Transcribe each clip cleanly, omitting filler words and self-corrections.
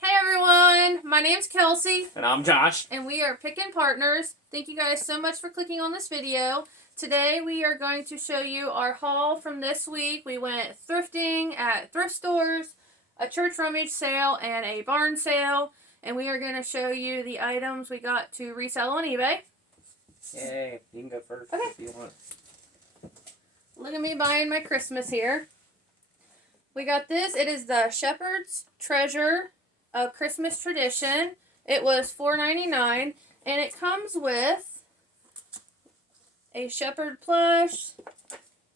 Hey everyone, my name's Kelsey. And I'm Josh. And we are Pickin' Partners. Thank you guys so much for clicking on this video. Today we are going to show you our haul from this week. We went thrifting at thrift stores, a church rummage sale, and a barn sale. And we are going to show you the items we got to resell on eBay. Yay, you can go first if you want. Look at me buying my Christmas here. We got this. It is the Shepherd's Treasure, a Christmas tradition. It was $4.99, and it comes with a shepherd plush,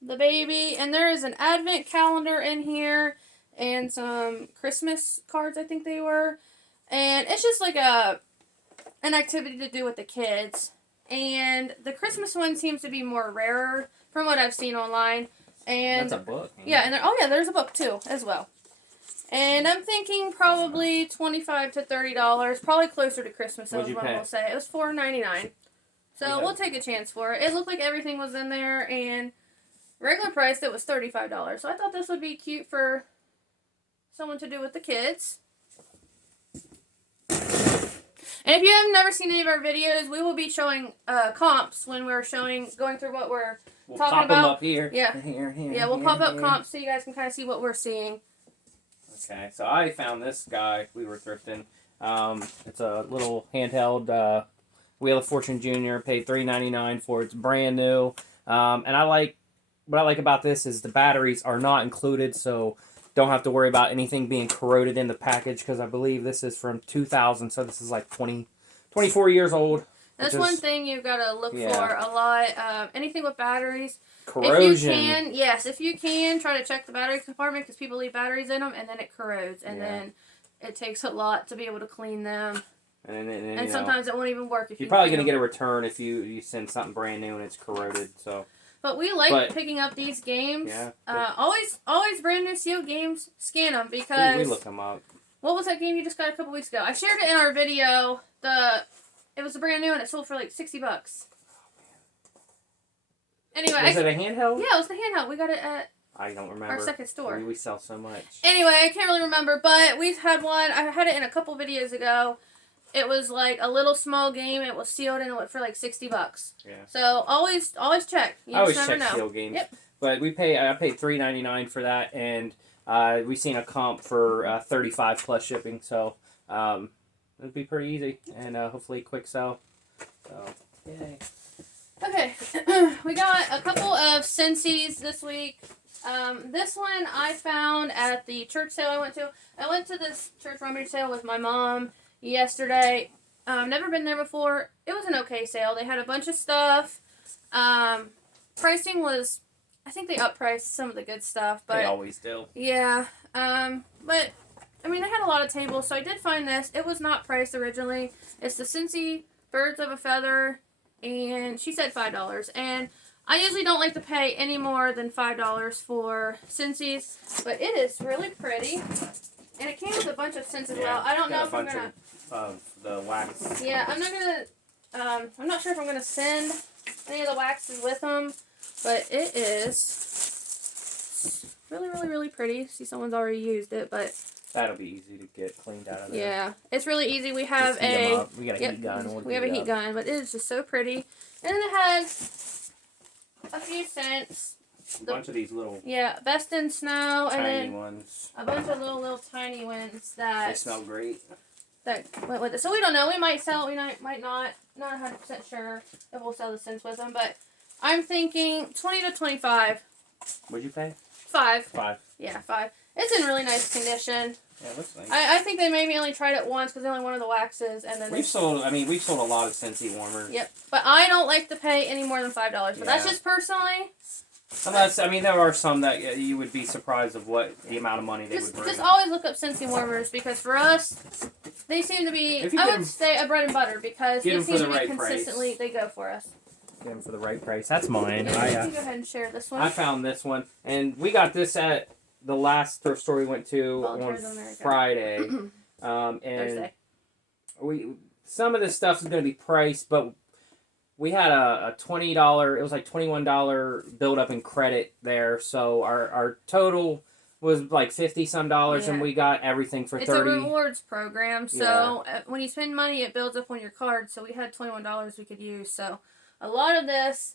the baby, and there is an advent calendar in here and some Christmas cards, I think they were. And it's just like an activity to do with the kids. And the Christmas one seems to be more rarer from what I've seen online. And that's a book. Yeah, and there's a book too as well. And I'm thinking probably $25 to $30, probably closer to Christmas. Is what we'll say. It was $4.99, so we'll take a chance for it. It looked like everything was in there, and regular price it was $35. So I thought this would be cute for someone to do with the kids. And if you have never seen any of our videos, we will be showing comps when we're going through what we're talking about. Pop them up here. Yeah. Here, yeah, we'll pop up comps so you guys can kind of see what we're seeing. Okay, so I found this guy. We were thrifting. It's a little handheld Wheel of Fortune Junior. Paid $3.99 for it. It's brand new. And what I like about this is the batteries are not included, so don't have to worry about anything being corroded in the package, because I believe this is from 2000, so this is like 24 years old. That's one thing you've got to look for a lot. Anything with batteries. Corrosion. If you can, try to check the battery compartment, because people leave batteries in them and then it corrodes. And then it takes a lot to be able to clean them. And sometimes it won't even work. If you're probably going to get a return if you send something brand new and it's corroded. So. But we like picking up these games. Yeah. Always brand new sealed games. Scan them, because we look them up. What was that game you just got a couple weeks ago? I shared it in our video. It was brand new and it sold for like $60. Anyway, was it a handheld? Yeah, it was the handheld. We got it at I don't remember. Our second store. We sell so much. Anyway, I can't really remember, but we've had one. I had it in a couple videos ago. It was like a little small game. It was sealed and it went for like $60. Yeah. So always check. You I always never check know. sealed games. Yep. But I paid $3.99 for that, and we seen a comp for $35 plus shipping. So it'd be pretty easy and hopefully quick sell. So yay. Okay, we got a couple of Scentsies this week. This one I found at the church sale I went to. I went to this church rummage sale with my mom yesterday. Never been there before. It was an okay sale. They had a bunch of stuff. Pricing was, I think they uppriced some of the good stuff, but they always do. Yeah. But I mean, they had a lot of tables, so I did find this. It was not priced originally. It's the Scentsy Birds of a Feather, and she said $5. And I usually don't like to pay any more than $5 for Scentsy's, but it is really pretty. And it came with a bunch of scents as well. I don't know if I'm gonna of the wax. Yeah, I'm not sure if I'm gonna send any of the waxes with them, but it is really, really, really pretty. See, someone's already used it, but that'll be easy to get cleaned out of there. Yeah, it's really easy. We have we got a heat gun. We have a heat gun, but it is just so pretty. And then it has a few scents. A bunch of these little Best in Snow, tiny and then ones. A bunch of little tiny ones that they smell great. That went with it. So we don't know. We might sell it. We might not. Not 100% sure if we'll sell the scents with them, but I'm thinking 20 to 25. What'd you pay? 5. 5. Yeah, 5. It's in really nice condition. Yeah, it looks nice. I think they maybe only tried it once because they only wanted the waxes, and then we've sold a lot of Scentsy warmers. Yep, but I don't like to pay any more than $5. But that's just personally. Unless, there are some that you would be surprised of what the amount of money they would bring. Just always look up Scentsy warmers, because for us, they seem to be, I would say, a bread and butter, because they seem to be consistently, they go for us. Get them for the right price. That's mine. You go ahead and share this one. I found this one, and we got this at the last thrift store we went to on Friday. And Thursday. Some of this stuff is going to be priced, but we had a $20, it was like $21 build up in credit there, so our total was like 50 some dollars, Yeah. and we got everything for It's 30. a rewards program, so when you spend money, it builds up on your card. So we had $21 we could use. So a lot of this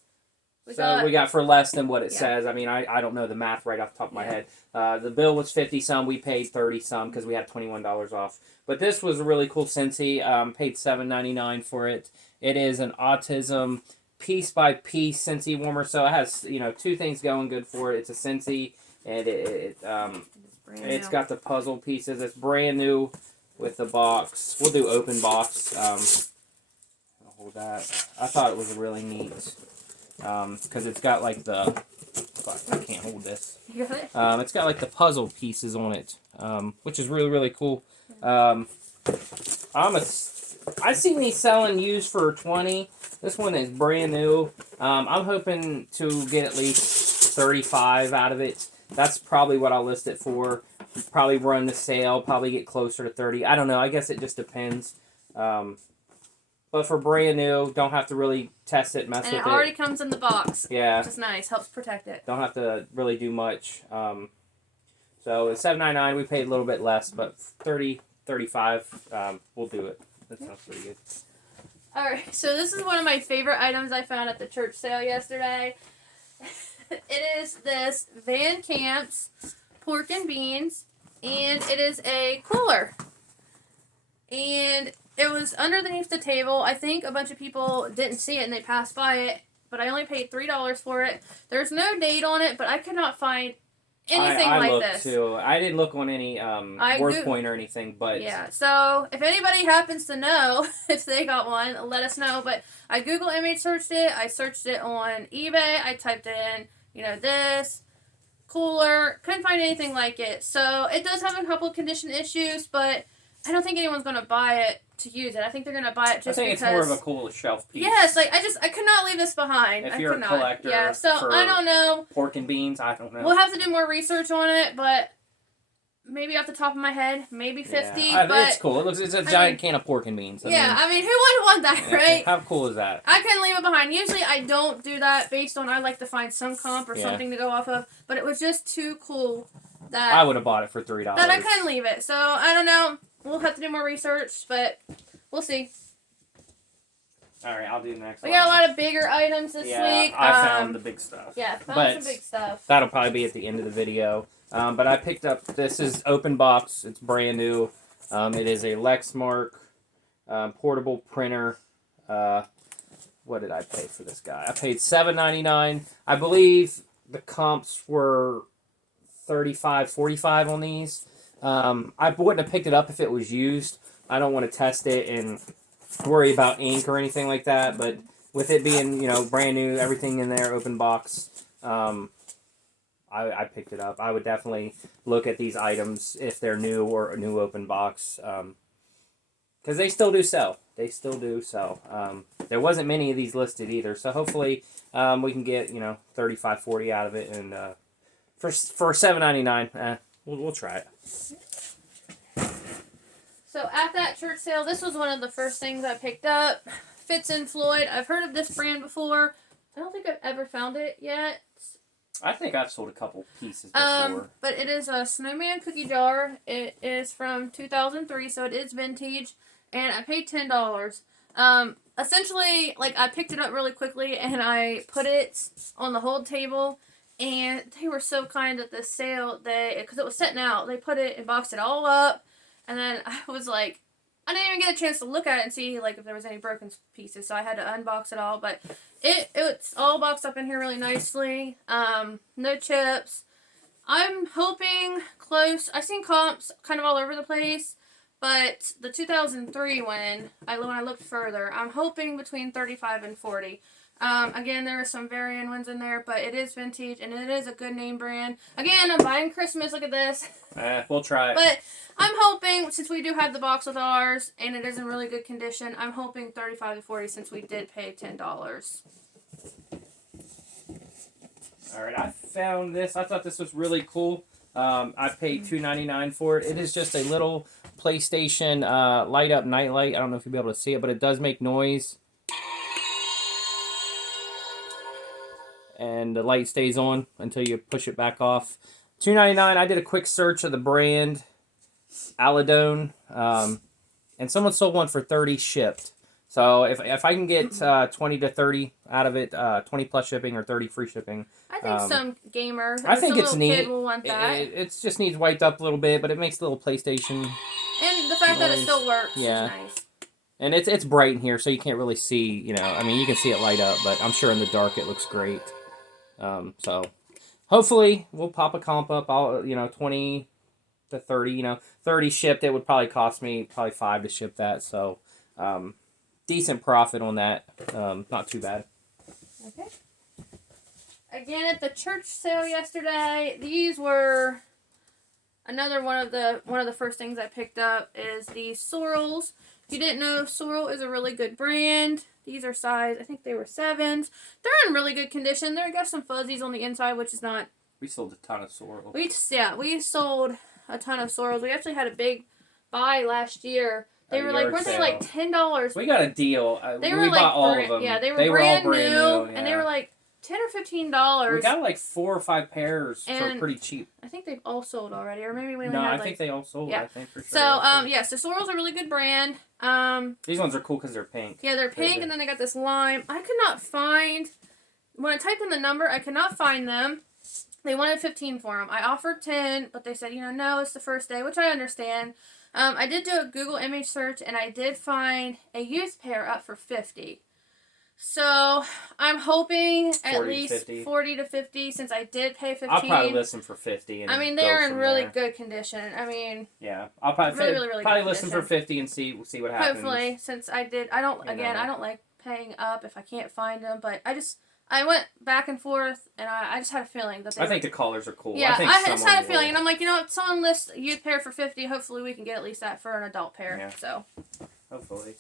we got for less than what it Yeah. says. I mean, I don't know the math right off the top of my Yeah. head. The bill was 50 some. We paid 30 some because we had $21 off. But this was a really cool Scentsy. Paid $7.99 for it. It is an autism piece by piece Scentsy warmer. So it has, you know, two things going good for it. It's a Scentsy, and it's got the puzzle pieces. It's brand new with the box. We'll do open box. I'll hold that. I thought it was really neat because it's got like the. Fuck, I can't hold this. You got it? It's got like the puzzle pieces on it, which is really, really cool. I've seen these selling used for $20. This one is brand new. I'm hoping to get at least $35 out of it. That's probably what I'll list it for. Probably run the sale. Probably get closer to $30. I don't know. I guess it just depends. But for brand new, don't have to really test it, mess with it. And it already comes in the box. Yeah. Which is nice. Helps protect it. Don't have to really do much. So it's $7.99. We paid a little bit less, but $30, $35, we'll do it. That sounds pretty good. Alright, so this is one of my favorite items I found at the church sale yesterday. It is this Van Camp's pork and beans, and it is a cooler. And it was underneath the table. I think a bunch of people didn't see it and they passed by it, but I only paid $3 for it. There's no date on it, but I could not find anything I like looked this. Too. I didn't look on any Worth Point or anything, but yeah. So if anybody happens to know if they got one, let us know. But I Google image searched it. I searched it on eBay. I typed in, this cooler. Couldn't find anything like it. So it does have a couple condition issues, but I don't think anyone's gonna buy it to use it. I think they're gonna buy it just because. I think it's more of a cool shelf piece. Yes, I could not leave this behind. If you're a collector, yeah. So I don't know. Pork and beans, I don't know. We'll have to do more research on it, but maybe off the top of my head, maybe 50. Yeah. But it's cool. It's a giant can of pork and beans. I mean, who wouldn't want that, right? How cool is that? I couldn't leave it behind. Usually, I don't do that based on I like to find some comp or something to go off of, but it was just too cool that I would have bought it for $3. That I couldn't leave it. So I don't know. We'll have to do more research, but we'll see. All right, I'll do the next one. We got a lot of bigger items this week. I found the big stuff. Yeah, found some big stuff. That'll probably be at the end of the video. But I picked up, this is open box. It's brand new. It is a Lexmark portable printer. What did I pay for this guy? I paid $7.99. I believe the comps were $35, $45 on these. I wouldn't have picked it up if it was used. I don't want to test it and worry about ink or anything like that. But with it being, brand new, everything in there, open box, I picked it up. I would definitely look at these items if they're new or a new open box. Because they still do sell. They still do sell. There wasn't many of these listed either. So hopefully we can get, $35, $40 out of it. And for $7.99, we'll try it. So at that church sale, this was one of the first things I picked up. Fitz and Floyd. I've heard of this brand before. I don't think I've ever found it yet. I think I've sold a couple pieces before. But it is a snowman cookie jar. It is from 2003, so it is vintage. And I paid $10. Essentially, I picked it up really quickly and I put it on the hold table. And they were so kind at the sale. Because it was setting out, they put it and boxed it all up. And then I was like, I didn't even get a chance to look at it and see if there was any broken pieces. So I had to unbox it all. But it's all boxed up in here really nicely. No chips. I'm hoping close. I've seen comps kind of all over the place. But the 2003 when I looked further, I'm hoping between 35 and 40. Again, there are some varying ones in there, but it is vintage, and it is a good name brand. Again, I'm buying Christmas. Look at this. We'll try it. But I'm hoping, since we do have the box with ours, and it is in really good condition, I'm hoping 35 to 40 since we did pay $10. All right, I found this. I thought this was really cool. I paid $2.99 for it. It is just a little PlayStation light up night light. I don't know if you'll be able to see it, but it does make noise. And the light stays on until you push it back off. $2.99. I did a quick search of the brand Aladone, and someone sold one for 30 shipped. So if I can get 20 to 30 out of it, 20 plus shipping or 30 free shipping. I think some gamer, I think some it's little neat. kid will want that. It just needs wiped up a little bit, but it makes the little PlayStation. And the fact that it still works is nice. And it's bright in here, so you can't really see, you know, I mean, you can see it light up, but I'm sure in the dark it looks great. So hopefully we'll pop a comp up, 20 to 30, 30 shipped. It would probably cost me probably $5 to ship that. So, decent profit on that. Not too bad. Okay. Again, at the church sale yesterday, these were another one of the first things I picked up is these sorrels. If you didn't know, Sorrel is a really good brand. These are size, I think they were 7s. They're in really good condition. They got some fuzzies on the inside, which is not. We sold a ton of sorrels. We sold a ton of sorrels. We actually had a big buy last year. They were like, weren't they like $10? We got a deal. We bought all of them. Yeah, they were brand new, and they were like $10 or $15. We got like 4 or 5 pairs for pretty cheap. I think they've all sold already, or maybe we only No, had I think they all sold. Yeah. I think for sure. So so Sorrel's a really good brand. These ones are cool because they're pink. Yeah, they're pink, and then they got this lime. I could not find when I typed in the number. I could not find them. They wanted 15 for them. I offered 10, but they said, no, it's the first day, which I understand. I did do a Google image search, and I did find a used pair up for 50. So I'm hoping at least 40 to 50 since I did pay 15. I'll probably list them for 50. And I mean, they're in really good condition. I mean, yeah, I'll probably really list them for 50 and see what happens. Hopefully, since I don't like paying up if I can't find them, but I went back and forth, and I just had a feeling that I think the collars are cool. Yeah, I just had a feeling, and I'm like, if someone lists a youth pair for 50, hopefully we can get at least that for an adult pair. Yeah. So. Hopefully.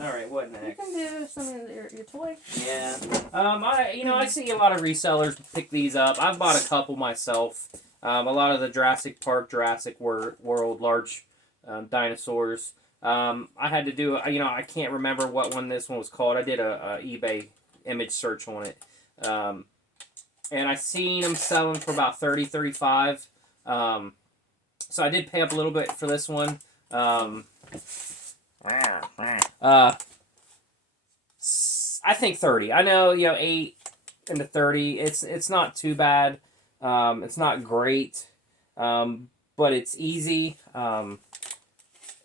All right, what next? You can do some of your toy. Yeah. I see a lot of resellers pick these up. I've bought a couple myself. A lot of the Jurassic Park, Jurassic World, large dinosaurs. I had to do, I can't remember what this one was called. I did a eBay image search on it. And I seen them selling for about $30, $35. So I did pay up a little bit for this one. I think 30. I know, 8 into 30. It's not too bad. It's not great. But it's easy.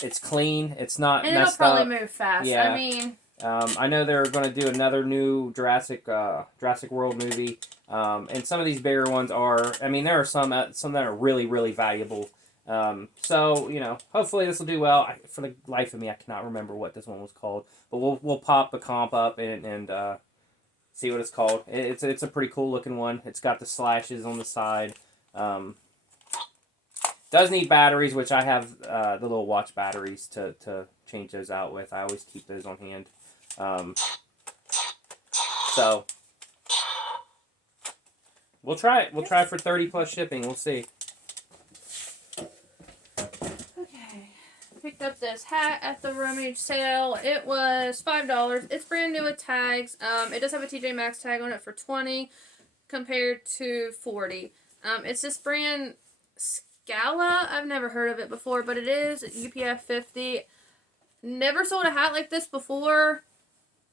It's clean. It's not and messed it'll probably up. Move fast. Yeah. I mean, I know they're going to do another new Jurassic World movie. And some of these bigger ones are. I mean, there are some that are really, really valuable. So hopefully this will do well. For the life of me, I cannot remember what this one was called. But we'll pop the comp up and see what it's called. It's a pretty cool looking one. It's got the slashes on the side. Does need batteries, which I have the little watch batteries to change those out with. I always keep those on hand. So we'll try it. We'll try it for 30 plus shipping. We'll see. Okay. Picked up this hat at the Rummage sale. It was $5. It's brand new with tags. It does have a TJ Maxx tag on it for $20 compared to $40. It's this brand Scala. I've never heard of it before, but it is UPF 50. Never sold a hat like this before.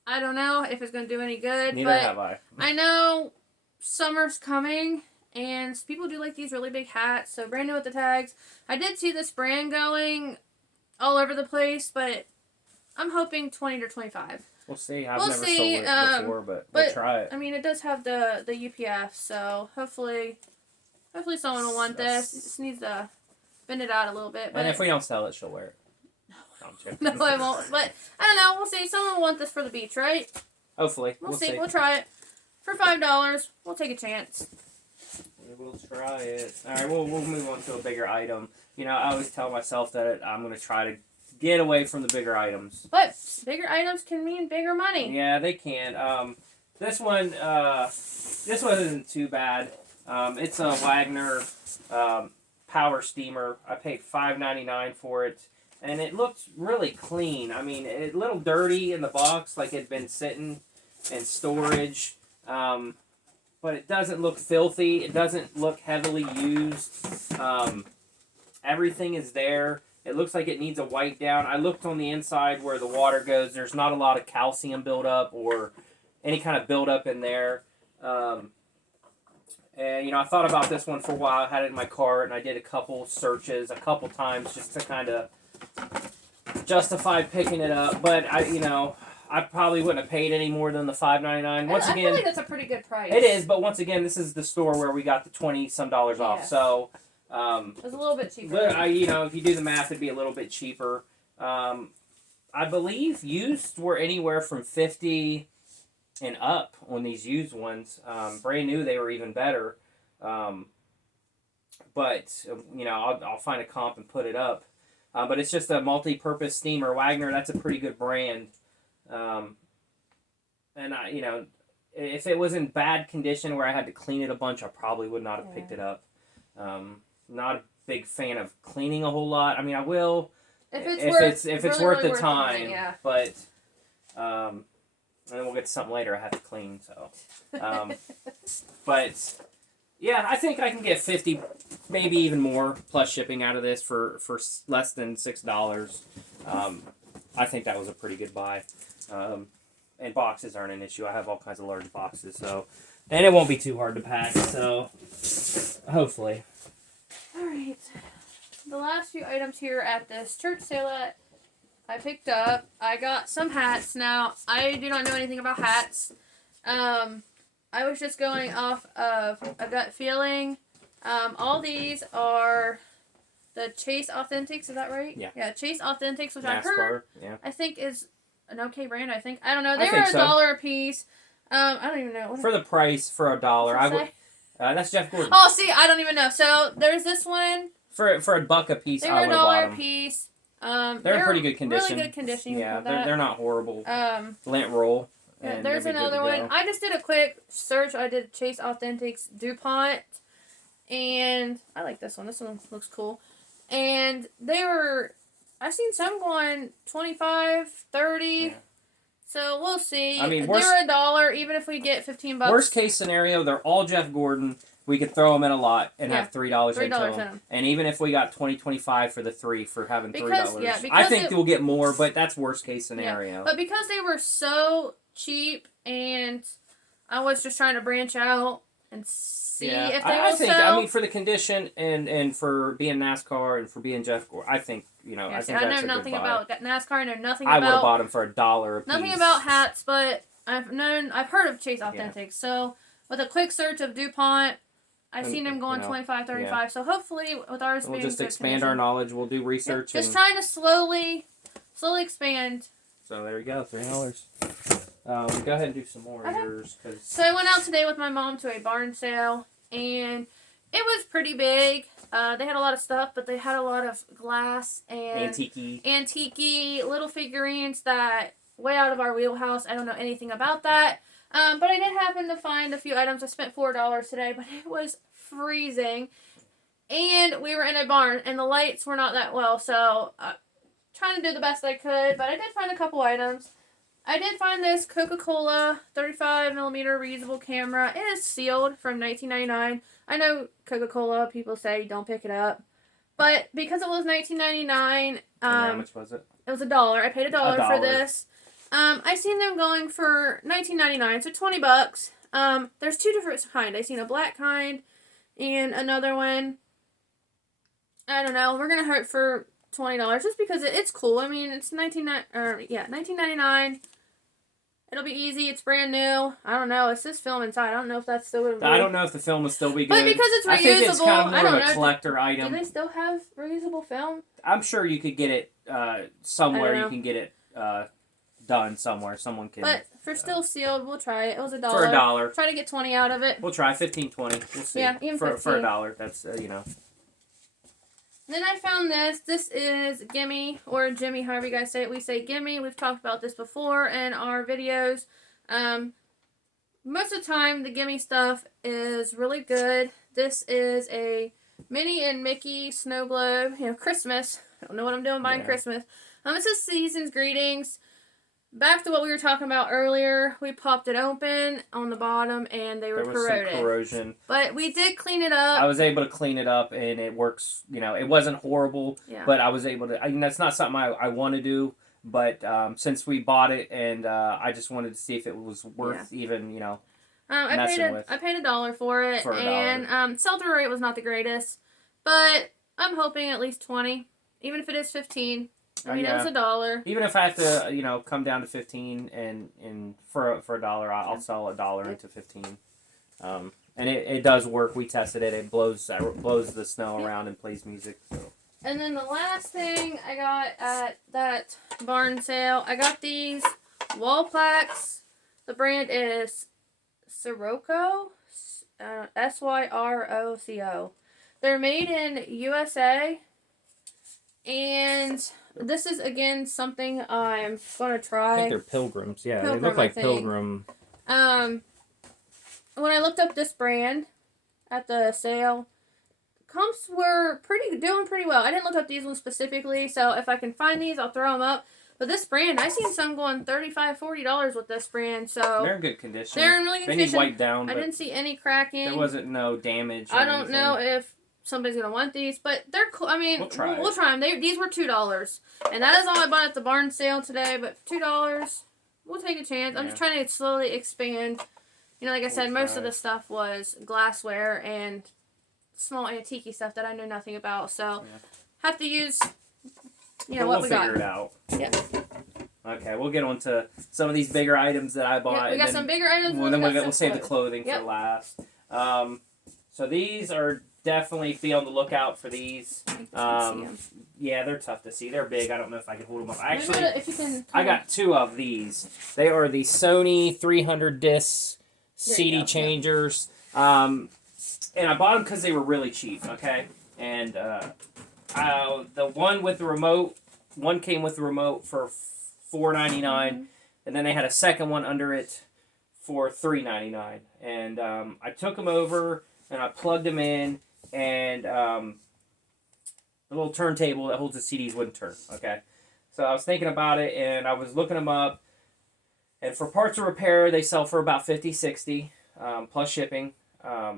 I don't know if it's going to do any good. Neither have I. I know summer's coming, and people do like these really big hats, so brand new with the tags. I did see this brand going all over the place, but I'm hoping 20 to 25. We'll see. I've never sold it before, but we'll try it. I mean, it does have the UPF, so hopefully someone will want this. It just needs to bend it out a little bit. But and if we don't sell it, she'll wear it. No, I won't. But I don't know. We'll see. Someone will want this for the beach, right? Hopefully. We'll see. We'll try it. For $5, we'll take a chance. We will try it. All right, we'll move on to a bigger item. I always tell myself that I'm going to try to get away from the bigger items. But bigger items can mean bigger money. Yeah, they can. This one isn't too bad. It's a Wagner power steamer. I paid $5.99 for it, and it looked really clean. I mean, a little dirty in the box, like it'd been sitting in storage. but it doesn't look filthy. It doesn't look heavily used. Everything is there. It looks like it needs a wipe down. I looked on the inside where the water goes. There's not a lot of calcium buildup or any kind of buildup in there. And, you know, I thought about this one for a while. I had it in my cart, and I did a couple searches a couple times just to kind of justify picking it up. But, I probably wouldn't have paid any more than the $5.99. Once I again, feel like that's a pretty good price. it is, but once again, this is the store where we got the $20-some off. So, it was a little bit cheaper. if you do the math, it'd be a little bit cheaper. I believe used were anywhere from $50 and up on these used ones. Brand new, they were even better. But I'll find a comp and put it up. But it's just a multi-purpose steamer. Wagner, that's a pretty good brand. And if it was in bad condition where I had to clean it a bunch, I probably would not have picked it up. Not a big fan of cleaning a whole lot. I mean, I will if it's worth the time. Yeah. But and then we'll get to something later I have to clean. So, but yeah, I think I can get 50, maybe even more plus shipping out of this for less than $6. I think that was a pretty good buy. And boxes aren't an issue. I have all kinds of large boxes, so and it won't be too hard to pack. So hopefully. All right. The last few items here at this church sale that I picked up, I got some hats. Now, I do not know anything about hats. I was just going off of a gut feeling. All these are the Chase Authentics, is that right? Yeah. Yeah, Chase Authentics, which NASCAR, I heard, yeah. I think is an okay brand, I think. I don't know. They I were think so. $1 a piece. I don't even know. For the price, for $1, I would. That's Jeff Gordon. Oh, see, I don't even know. So, there's this one. For $1 a piece, They I were would have bought $1 them. a piece. They're in pretty good condition. Really good condition. Yeah, they're not horrible. Lint roll. Yeah, there's another one. I just did a quick search. I did Chase Authentics DuPont. And I like this one. This one looks cool. And I've seen some going 25, 30. Yeah. So we'll see. I mean, they're $1, even if we get $15. Worst case scenario, they're all Jeff Gordon. We could throw them in a lot and have $3 into them. And even if we got $20.25 for the 3 for having $3, I think we'll get more, but that's worst case scenario. Yeah, but because they were so cheap, and I was just trying to branch out and see if they will sell. I mean, for the condition and for being NASCAR and for being Jeff Gordon, I think I think that's a good buy. I know nothing about NASCAR. I know nothing about. I would have bought them for $1 a piece. Nothing about hats, but I've heard of Chase Authentics. Yeah. So with a quick search of DuPont, I've seen them going 25, 35. Yeah. So hopefully with ours being we'll just expand our knowledge. We'll do research. Just trying to slowly expand. So there you go, $3. Go ahead and do some more of yours. So I went out today with my mom to a barn sale, and it was pretty big. They had a lot of stuff, but they had a lot of glass and antique little figurines that way out of our wheelhouse. I don't know anything about that. But I did happen to find a few items. I spent $4 today, but it was freezing. And we were in a barn, and the lights were not that well, so trying to do the best I could. But I did find a couple items. I did find this Coca-Cola 35mm reusable camera. It is sealed from $19.99. I know Coca-Cola, people say don't pick it up. But because it was $19.99... how much was it? It was $1. I paid $1 for this. I seen them going for $19.99, so $20. There's two different kinds. I seen a black kind and another one. I don't know. We're gonna hurt for $20 just because it's cool. I mean, it's $19.99. It'll be easy. It's brand new. I don't know. It's this film inside. I don't know if that's still gonna be. I don't know if the film will still be good. But because it's reusable, I think it's kind of more of a collector item. Do they still have reusable film? I'm sure you could get it somewhere. You can get it done somewhere. Someone can. But for still sealed, we'll try it. It was $1. For $1. Try to get 20 out of it. We'll try 15, 20. We'll see. Yeah, even for 15. $1. That's Then I found this. This is Gimme, or Jimmy, however you guys say it. We say Gimme. We've talked about this before in our videos. Most of the time, the Gimme stuff is really good. This is a Minnie and Mickey snow globe. Christmas. I don't know what I'm doing buying Christmas. This is Season's Greetings. back to what we were talking about earlier. We popped it open on the bottom, and they were There was corroded. some corrosion. But we did clean it up. I was able to clean it up, and it works. You know, it wasn't horrible, but I was able to. I mean, that's not something I want to do, but since we bought it, and I just wanted to see if it was worth even, you know, messing with. I paid $1 for it, For $1. and sell-through rate was not the greatest, but I'm hoping at least 20, even if it is 15. I mean, it was $1. Even if I have to, you know, come down to 15, and for $1, I'll sell $1 into 15. And it does work. We tested it. It blows the snow around and plays music. So. And then the last thing I got at that barn sale, I got these wall plaques. The brand is Syroco, Syroco. They're made in USA, and this is again something I'm gonna try. I think they're pilgrims. Yeah, they look like pilgrim. When I looked up this brand at the sale, comps were doing pretty well. I didn't look up these ones specifically, so if I can find these, I'll throw them up. But this brand, I seen some going $35, $40 with this brand. So they're in good condition. They're in really good condition. They need wiped down. I didn't see any cracking. There wasn't no damage. I don't know if somebody's gonna want these, but they're cool. I mean, we'll try them. These were $2, and that is all I bought at the barn sale today. But $2, we'll take a chance. I'm just trying to slowly expand. You know, like I said, most of the stuff was glassware and small antique stuff that I know nothing about. So, have to use, what we got. We'll figure it out. Yeah. Okay, we'll get on to some of these bigger items that I bought. Yeah, we got some bigger items. We'll save the clothing for last. So these are definitely be on the lookout for these. Yeah, they're tough to see. They're big. I don't know if I can hold them up. Actually, I got 2 of these. They are the Sony 300 disc CD changers. And I bought them because they were really cheap. Okay, and the one with the remote, one came with the remote for $4.99, and then they had a second one under it for $3.99. And I took them over and I plugged them in, and the little turntable that holds the CDs wouldn't turn. Okay, so I was thinking about it, and I was looking them up, and for parts of repair they sell for about $50, $60 plus shipping.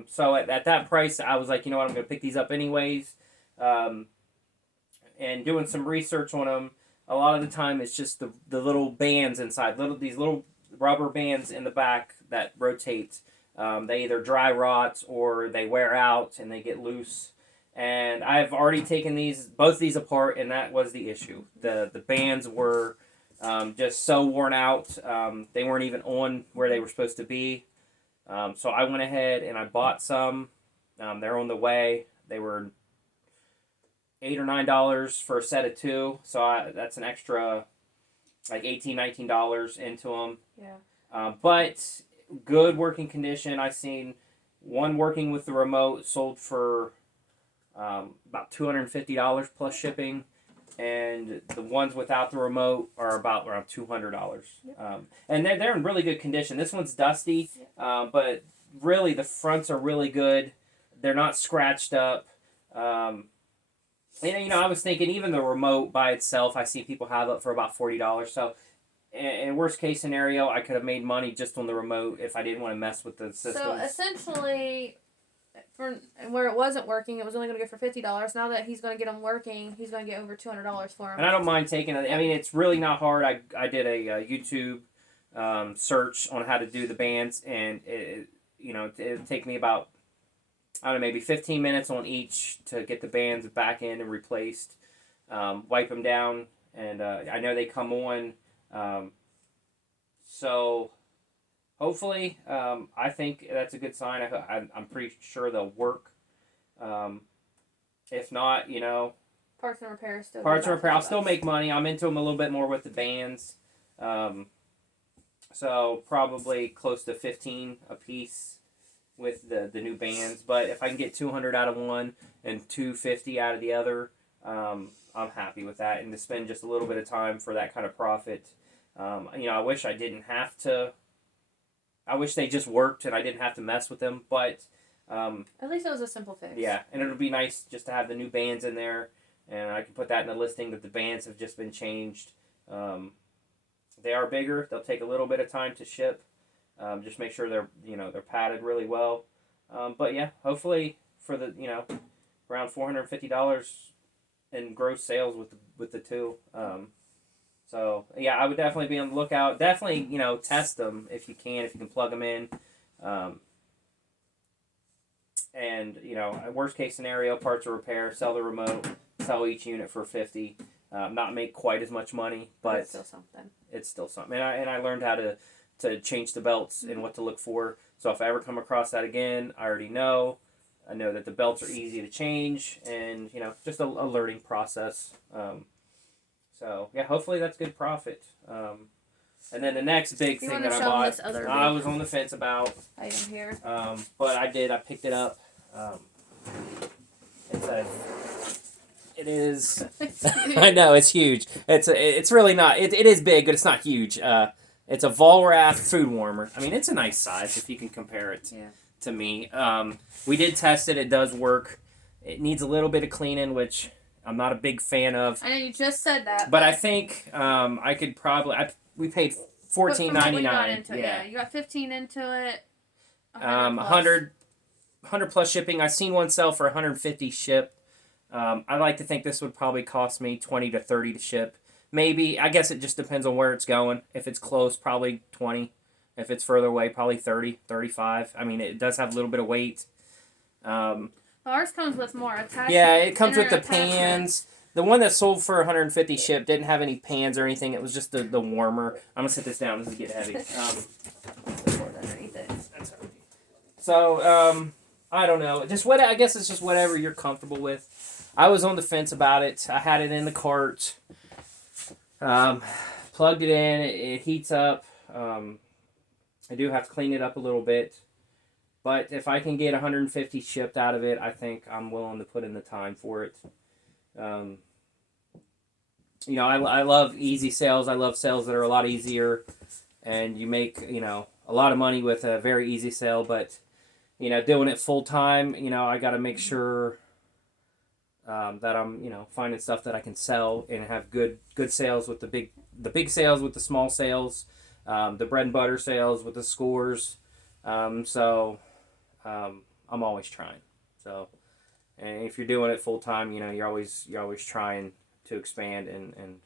So at that price, I was like, you know what, I'm gonna pick these up anyways. And doing some research on them, a lot of the time it's just the little bands inside, these little rubber bands in the back that rotate. They either dry rot or they wear out and they get loose. And I've already taken both these apart, and that was the issue. The bands were just so worn out. They weren't even on where they were supposed to be. So I went ahead and I bought some. They're on the way. They were $8 or $9 for a set of 2. So that's an extra like $18, $19 into them. Yeah. But good working condition. I seen one working with the remote sold for about $250 plus shipping, and the ones without the remote are about around $200. Yep. And they're in really good condition. This one's dusty, but really the fronts are really good. They're not scratched up. And I was thinking even the remote by itself, I see people have it for about $40. So in worst case scenario, I could have made money just on the remote if I didn't want to mess with the system. So essentially, for where it wasn't working, it was only going to go for $50. Now that he's going to get them working, he's going to get over $200 for them. And I don't mind taking it. I mean, it's really not hard. I did a YouTube search on how to do the bands, and it'd take me about, I don't know, maybe 15 minutes on each to get the bands back in and replaced, wipe them down, and I know they come on. So hopefully, I think that's a good sign. I'm pretty sure they'll work. If not, parts and repair still. Parts and repair. I'll still make money. I'm into them a little bit more with the bands. So probably close to 15 a piece with the new bands. But if I can get 200 out of one and 250 out of the other, I'm happy with that. And to spend just a little bit of time for that kind of profit. I wish I didn't have to. I wish they just worked and I didn't have to mess with them. But at least it was a simple fix. Yeah, and it would be nice just to have the new bands in there, and I can put that in the listing that the bands have just been changed. They are bigger. They'll take a little bit of time to ship. Just make sure they're padded really well. But yeah, hopefully for the around $450 in gross sales with the two. So yeah, I would definitely be on the lookout. Definitely test them if you can plug them in. And worst case scenario, parts or repair, sell the remote, sell each unit for $50. Not make quite as much money, but it's still something. It's still something. And I learned how to change the belts and what to look for. So if I ever come across that again, I already know. I know that the belts are easy to change, and just a learning process. So yeah, hopefully that's good profit. And then the next big thing that I bought, I was on the fence about. Item here. But I did. I picked it up. It is. I know it's huge. It's really not. It is big, but it's not huge. It's a Vollrath food warmer. I mean, it's a nice size if you can compare it to me. We did test it. It does work. It needs a little bit of cleaning, which I'm not a big fan of. I know you just said that. But I think I could probably. We paid $14.99. Yeah, you got 15 into it. 100 plus shipping. I've seen one sell for 150 shipped. I like to think this would probably cost me 20 to 30 to ship. Maybe. I guess it just depends on where it's going. If it's close, probably 20. If it's further away, probably 30, 35. I mean, it does have a little bit of weight. Ours comes with more attachments. Yeah, it comes with the pans. The one that sold for 150 shipped didn't have any pans or anything. It was just the warmer. I'm going to sit this down. This is get heavy. So, I don't know. I guess it's just whatever you're comfortable with. I was on the fence about it. I had it in the cart. Plugged it in. It heats up. I do have to clean it up a little bit. But if I can get 150 shipped out of it, I think I'm willing to put in the time for it. I love easy sales. I love sales that are a lot easier. And you make, a lot of money with a very easy sale. But, doing it full time, I got to make sure that I'm, finding stuff that I can sell and have good sales with the big sales with the small sales, the bread and butter sales with the scores. I'm always trying. So, and if you're doing it full time, you're always trying to expand and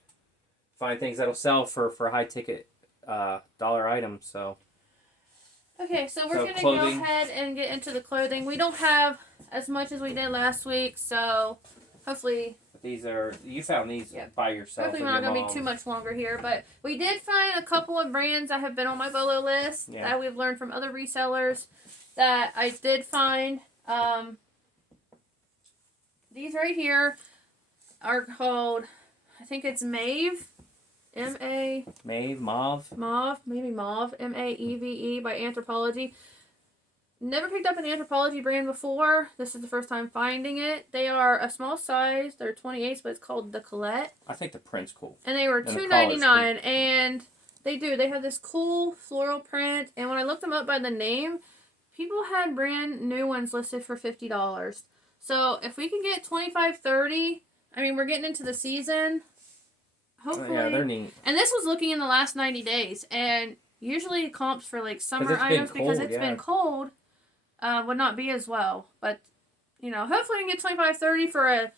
find things that'll sell for high ticket dollar items. So. Okay, so we're gonna go ahead and get into the clothing. We don't have as much as we did last week, so hopefully. You found these by yourself. Hopefully we're not going to be too much longer here, but we did find a couple of brands that have been on my BOLO list that we've learned from other resellers that I did find. These right here are called, I think it's Maeve. Mauve, Maeve by Anthropologie. Never picked up an Anthropologie brand before. This is the first time finding it. They are a small size. They're 28s, but it's called the Colette. I think the print's cool. And they were $2.99, and they have this cool floral print. And when I looked them up by the name, people had brand new ones listed for $50. So if we can get 25, 30, I mean, we're getting into the season. Hopefully. Yeah, they're neat. And this was looking in the last 90 days. And usually comps for like summer items, because it's been cold, would not be as well. But, hopefully we can get 25, 30 for a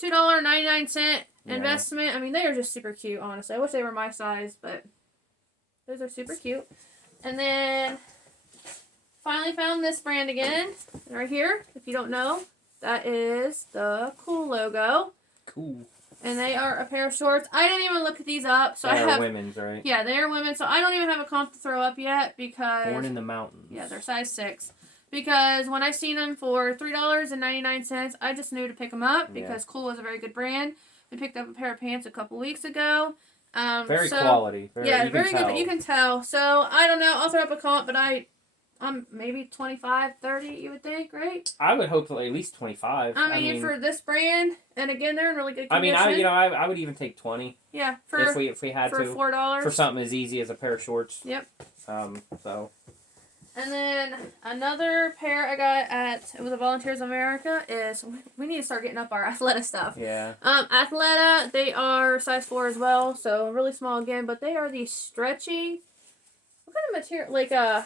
$2.99 investment. I mean, they are just super cute, honestly. I wish they were my size, but those are super cute. And then finally found this brand again, right here. If you don't know, that is the Cool logo. Cool. And they are a pair of shorts. I didn't even look these up, so They're women's, right? Yeah, they are women. So I don't even have a comp to throw up yet because Born in the mountains. Yeah, they're size 6. Because when I seen them for $3.99, I just knew to pick them up because Cool is a very good brand. We picked up a pair of pants a couple weeks ago. Very quality. Very good. You can tell. So I don't know. I'll throw up a comp, but I'm maybe 25, 30, you would think, right? I would hope at least 25. I mean, for this brand, and again, they're in really good condition. I mean, I would even take 20. Yeah, if we had for $4 for something as easy as a pair of shorts. Yep. So. And then another pair I got at, it was a Volunteers of America, is, we need to start getting up our Athleta stuff. Yeah. Athleta, they are size 4 as well, so really small again, but they are these stretchy, what kind of material, like, they kind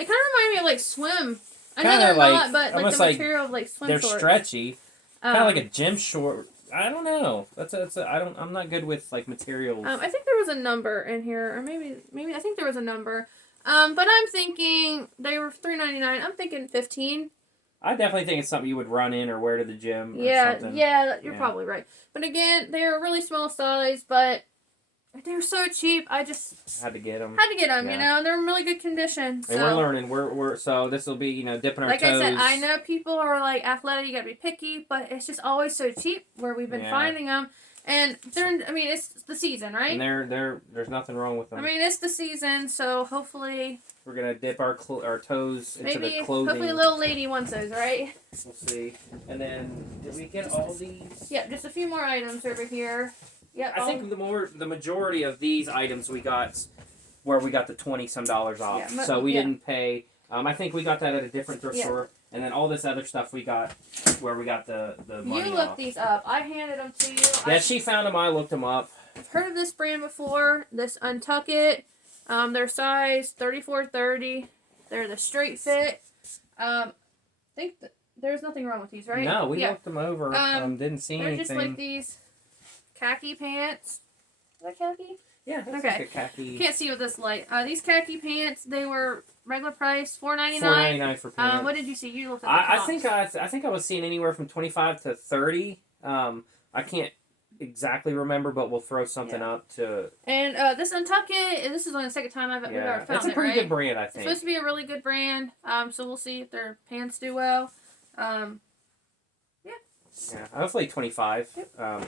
of remind me of, like, swim. I know Kinda they're like- not, but, like, almost the like material of, like, swim They're shorts. stretchy. Kind of like a gym short. I don't know. I'm not good with like materials. I think there was a number in here, or maybe I think there was a number. But I'm thinking they were $3.99. I'm thinking 15. I definitely think it's something you would run in or wear to the gym. Yeah, or something. you're probably right. But again, they're a really small size, but they're so cheap. I just had to get them. You Yeah. know. They're in really good condition. So. And we're learning. We're so this will be dipping our like toes. I said, I know people are like athletic. You gotta be picky, but it's just always so cheap where we've been finding them. And it's the season, right? And there's nothing wrong with them. I mean, it's the season, so hopefully we're gonna dip our toes into the clothing. Hopefully, a little lady wants those, right? We'll see. And then did we get all these? Yeah, just a few more items over here. Yep. I think the majority of these items we got where we got the $20-some off. Yeah, So we didn't pay. I think we got that at a different thrift store. And then all this other stuff we got where we got the money You looked off. these up. I handed them to you. Yeah, she found them. I looked them up. I've heard of this brand before. This Untuck It. Their size 34-30. They're the straight fit. I think there's nothing wrong with these, right? No, we looked them over. Didn't see they're anything. They're just like these khaki pants. Is that khaki? Yeah, that's okay. like a khaki. Can't see with this light. These khaki pants, they were regular price, $4.99. $4.99 for pants. What did you see? You looked at the I think I was seeing anywhere from 25 to 30. I can't exactly remember, but we'll throw something up to. And this Untuck It, this is only the second time we've ever found it. It's a pretty good brand, I think. It's supposed to be a really good brand. So we'll see if their pants do well. Yeah, hopefully 25.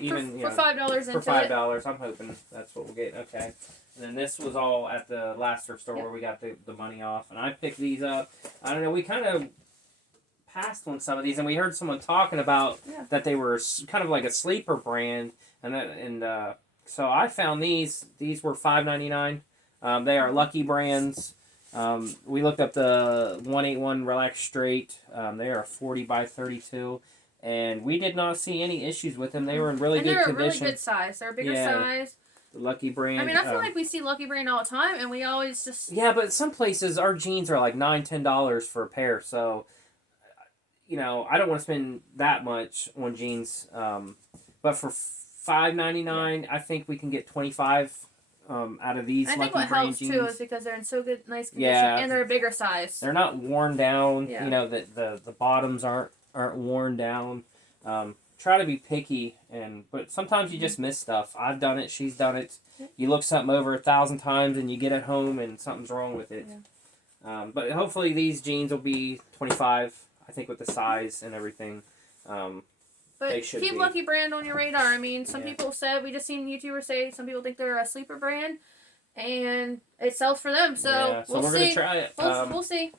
Even for $5 for $5, I'm hoping that's what we'll get. Okay. And then this was all at the last thrift store where we got the money off, and I picked these up. I don't know. We kind of passed on some of these, and we heard someone talking about that they were kind of like a sleeper brand, and so I found these. These were $5.99. They are Lucky brands. We looked up the 181 Relax Straight. They are 40 by 32. And we did not see any issues with them. They were in really good condition. They're a really good size. They're a bigger size. The Lucky brand. I mean, I feel like we see Lucky brand all the time, and we always just... Yeah, but some places, our jeans are like $9-10 for a pair. So, I don't want to spend that much on jeans. But for $5.99, I think we can get 25 out of these Lucky brand jeans. I think what helps, too, is because they're in so good, nice condition, and they're a bigger size. They're not worn down. Yeah. The bottoms aren't worn down. Try to be picky, but sometimes you just miss stuff. I've done it. She's done it. You look something over 1,000 times and you get it home and something's wrong with it. Yeah. But hopefully these jeans will be 25. I think with the size and everything. But they should keep be. Lucky brand on your radar. I mean, some people said, we just seen YouTubers say, some people think they're a sleeper brand, and it sells for them. So we'll we're see. Gonna try it. We'll see.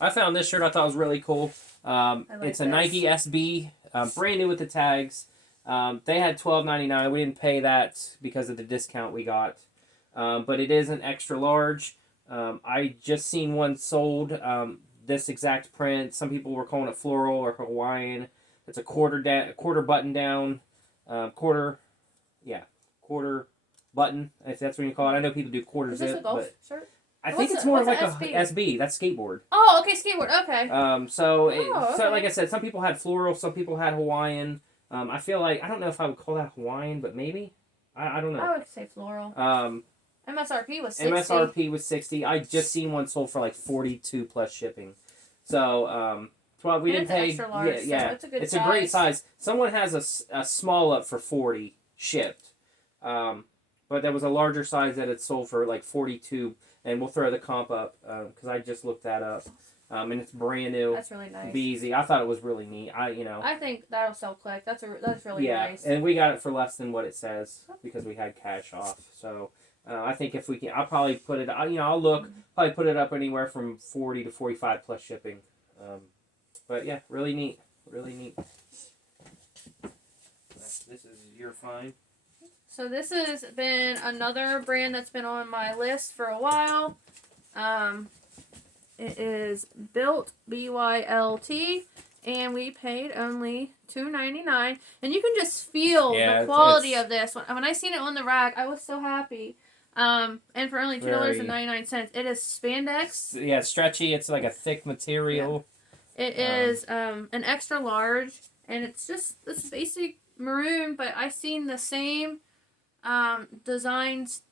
I found this shirt I thought was really cool. It's a Nike SB, brand new with the tags. They had $12.99. We didn't pay that because of the discount we got. But it is an extra large. I just seen one sold. This exact print. Some people were calling it floral or Hawaiian. It's a quarter button down, quarter button. If that's what you call it. I know people do quarter Is zip. this a golf shirt? I think it's more like a SB. That's skateboard. Oh, okay, skateboard. Okay. So like I said, some people had floral, some people had Hawaiian. I feel like I don't know if I would call that Hawaiian, but maybe I don't know. I would say floral. MSRP was 60. MSRP was 60. I just seen one sold for like 42 plus shipping. So well, we didn't pay. Extra large, yeah, so it's a good it's size. a great size. Someone has a small up for 40 shipped. But there was a larger size that it sold for like 42. And we'll throw the comp up because I just looked that up, and it's brand new. That's really nice. Beezy. I thought it was really neat. I think that'll sell quick. That's really nice. And we got it for less than what it says because we had cash off. So I think if we can, I'll probably put it. I'll look. Probably put it up anywhere from 40 to 45 plus shipping. But yeah, really neat. Really neat. This is your find. So this has been another brand that's been on my list for a while. It is Built, BYLT, and we paid only $2.99. And you can just feel the quality of this. When I seen it on the rack, I was so happy. And for only $2.99, it is spandex. Yeah, stretchy. It's like a thick material. Yeah. It is an extra large, and it's just this basic maroon. But I seen the same designs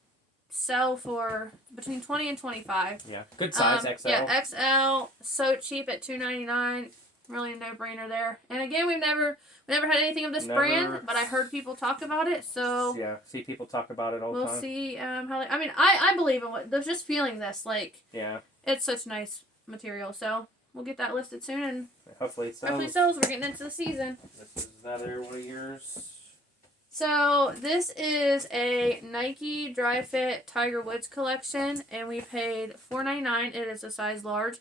sell for between $20 and $25. Yeah, good size XL. Yeah, XL, so cheap at $2.99. Really a no-brainer there. And again, we never had anything of this brand, but I heard people talk about it, so yeah, see people talk about it all the time. We'll see how. I mean, I believe in what. There's just feeling this yeah, it's such nice material. So we'll get that listed soon, and hopefully it sells. Hopefully it sells. We're getting into the season. This is another one of yours. So this is a Nike Dry Fit Tiger Woods collection, and we paid $4.99. It is a size large.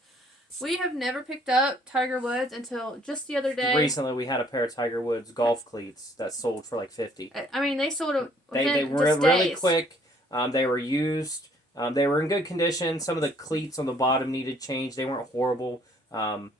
We have never picked up Tiger Woods until just the other day. Recently, we had a pair of Tiger Woods golf cleats that sold for like $50. I mean, they sold They were really quick. They were used. They were in good condition. Some of the cleats on the bottom needed change. They weren't horrible. And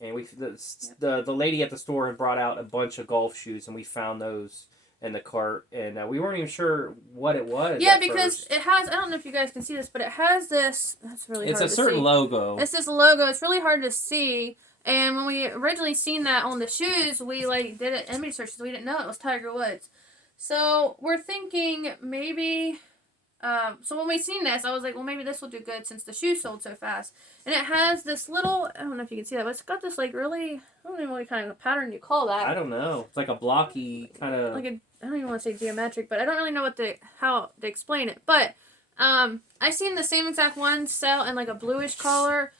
the lady at the store had brought out a bunch of golf shoes, and we found those in the cart, and we weren't even sure what it was. Yeah, because it has, I don't know if you guys can see this, but it has this, that's really hard to see. It's a certain logo. It's this logo. It's really hard to see. And when we originally seen that on the shoes, we did an image search, so we didn't know it was Tiger Woods. So we're thinking maybe, so when we seen this, I was like, well, maybe this will do good since the shoes sold so fast. And it has this little, I don't know if you can see that, but it's got this really, I don't know what kind of pattern you call that. I don't know. It's like a blocky kind of. I don't even want to say geometric, but I don't really know how to explain it. But I seen the same exact one sell in a bluish color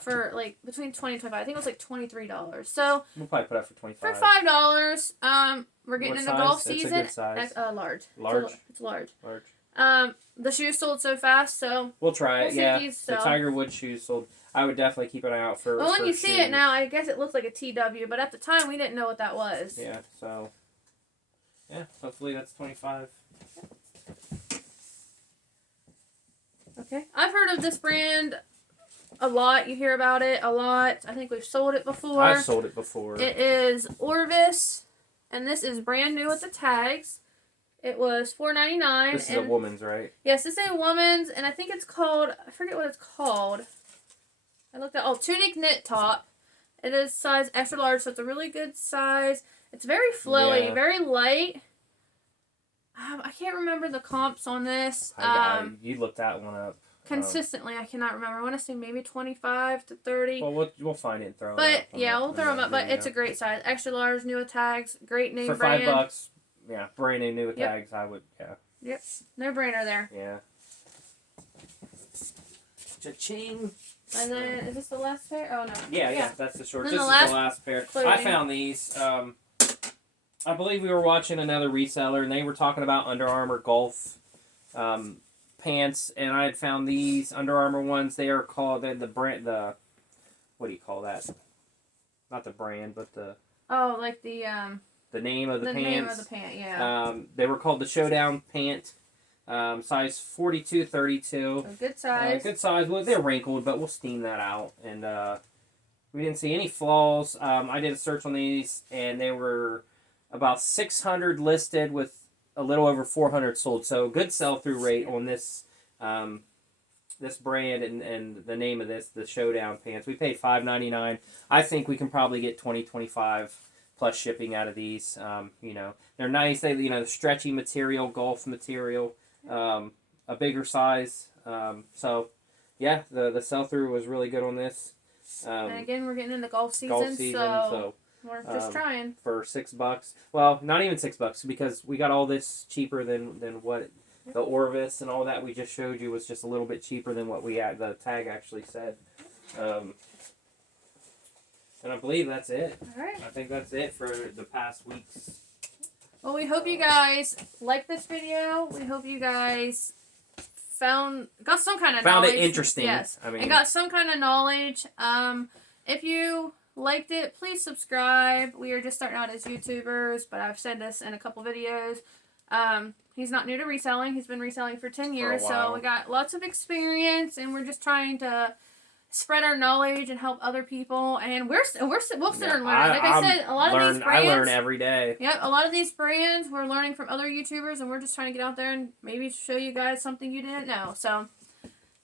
for between $20 and $25. I think it was $23. So we'll probably put up for $25. For $5, we're getting into golf season. It's a good size. Large. Large. It's large. Large. The shoes sold so fast, so we'll try it. Yeah, the Tiger Woods shoes sold. I would definitely keep an eye out for. Well, when you shoes. see it now, I guess it looks like a TW, but at the time we didn't know what that was. Yeah. So. Yeah, hopefully that's 25. Okay. I've heard of this brand a lot. You hear about it a lot. I think we've sold it before. I've sold it before. It is Orvis, and this is brand new with the tags. It was $4.99. This is a woman's, right? Yes, this is a woman's, and I think it's called, I forget what it's called. I looked at, tunic knit top. It is size extra large, so it's a really good size. It's very flowy, very light. I can't remember the comps on this. You looked that one up. Consistently, I cannot remember. I want to say maybe 25 to 30. Well, we'll find it and throw it up. But, yeah, we'll throw them up. But it's a great size. Extra large, new with tags. Great name brand. For $5, yeah, brand new with tags, I would, yeah. Yep, no brainer there. Yeah. Cha-ching. And then, is this the last pair? Oh, no. Yeah, that's the short. This is the last pair. Clothing. I found these. I believe we were watching another reseller, and they were talking about Under Armour golf pants, and I had found these Under Armour ones. They are called the brand. What do you call that? Not the brand, but the. Oh, the name of the pants. The name of the pant, yeah. They were called the Showdown pant. Size 42-32. So good size. Good size. Well, they're wrinkled, but we'll steam that out. And we didn't see any flaws. I did a search on these, and they were about 600 listed with a little over 400 sold. So good sell-through rate on this this brand and the name of this, the Showdown pants. We paid $5.99. I think we can probably get $20-25 plus shipping out of these. They're nice. They the stretchy material, golf material, a bigger size. So yeah, the sell through was really good on this. And again, we're getting into golf season, so we're just trying for $6. Well, not even $6 because we got all this cheaper than what the Orvis and all that we just showed you was just a little bit cheaper than what the tag actually said. And I believe that's it. All right. I think that's it for the past weeks. Well, we hope you guys liked this video. We hope you guys got some kind of knowledge. Found it interesting. Yes. And got some kind of knowledge. If you liked it, please subscribe. We are just starting out as YouTubers, but I've said this in a couple videos. He's not new to reselling. He's been reselling for 10 years, so we got lots of experience, and we're just trying to spread our knowledge and help other people. And we'll sit and learn. Like I I'm said, a lot of these brands. I learn every day. Yep, a lot of these brands we're learning from other YouTubers, and we're just trying to get out there and maybe show you guys something you didn't know. So,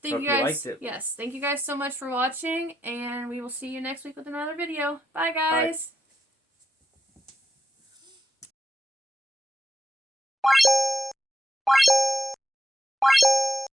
thank you guys. Liked it. Yes, thank you guys so much for watching, and we will see you next week with another video. Bye, guys. Bye.